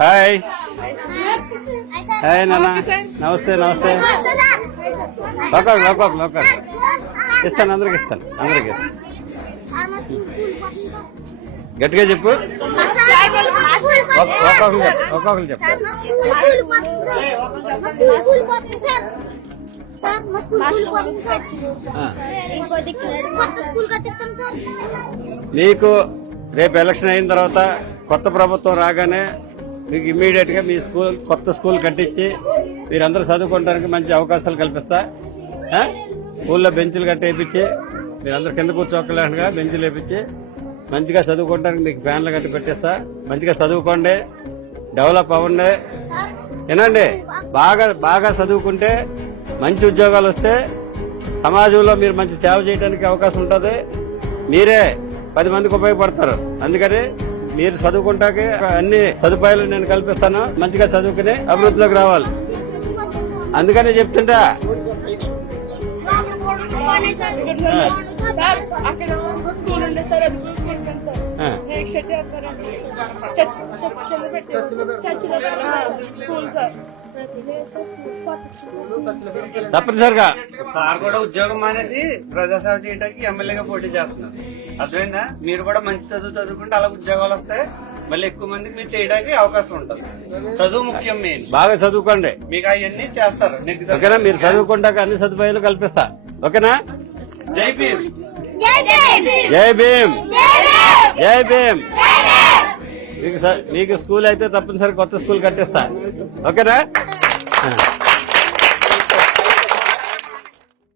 Hi. Hi నాన్న. నమస్తే నమస్తే. Local local local. ఇస్తాను అందరికి ఇస్తాను అందరికి ఇస్తాను. గట్టిగా చెప్పు. ఒక్- ఒక్కొక్కరు చెప్పు ఒక్కొక్కరు చెప్పు. ఆ. కొత్త స్కూల్ కట్టిస్తాం సార్ మీకు రేపు ఎలక్షన్ అయిన తర్వాత కొత్త ప్రభుత్వం రాగానే మీకు ఇమ్మీడియట్గా మీ స్కూల్ కొత్త స్కూల్ కట్టించి మీరందరూ చదువుకోవడానికి మంచి అవకాశాలు కల్పిస్తా. స్కూల్లో బెంచ్లు కట్టేపించి మీరందరూ కింద కూర్చోకలేకుండా బెంచ్లు వేపించి మంచిగా చదువుకోవడానికి మీకు ఫ్యాన్లు కట్టి పెట్టేస్తా. మంచిగా చదువుకోండి డెవలప్ అవ్వండి. ఏనండి బాగా బాగా చదువుకుంటే మంచి ఉద్యోగాలు వస్తే సమాజంలో మీరు మంచి సేవ చేయడానికి అవకాశం ఉంటుంది. మీరే పది మందికి ఉపయోగపడతారు. అందుకని మీరు చదువుకుంటాకే అన్ని సదుపాయాలు నేను కల్పిస్తాను. మంచిగా చదువుకుని అభివృద్ధిలోకి రావాలి. అందుకనే చెప్తుంటా. సార్ అక్కడ ఇంకో స్కూల్ ఉండే సార్ అది చూసుకుంటాను సార్. చర్చ్ చర్చ్ కింద స్కూల్ సార్. తప్పనిసరిగా. సార్ కూడా ఉద్యోగం మానేసి ప్రజాసేవ చేయడానికి ఎమ్మెల్యేగా పోటీ చేస్తున్నారు. అర్థమైందా? మీరు కూడా మంచి చదువు చదువుకుంటే అలా ఉద్యోగాలు వస్తాయి. మళ్ళీ ఎక్కువ మందికి మీరు చేయడానికి అవకాశం ఉంటుంది. చదువు ముఖ్యం మెయిన్. బాగా చదువుకోండి. మీకు అవన్నీ చేస్తారు. ఓకేనా? మీరు చదువుకుంటాక అన్ని సదుపాయాలు కల్పిస్తా. ఓకేనా? జై భీమ్. జై భీమ్! జై భీమ్! మీకు స- మీకు స్కూల్ అయితే తప్పనిసరి కొత్త స్కూల్ కట్టిస్తా. ఓకేనా?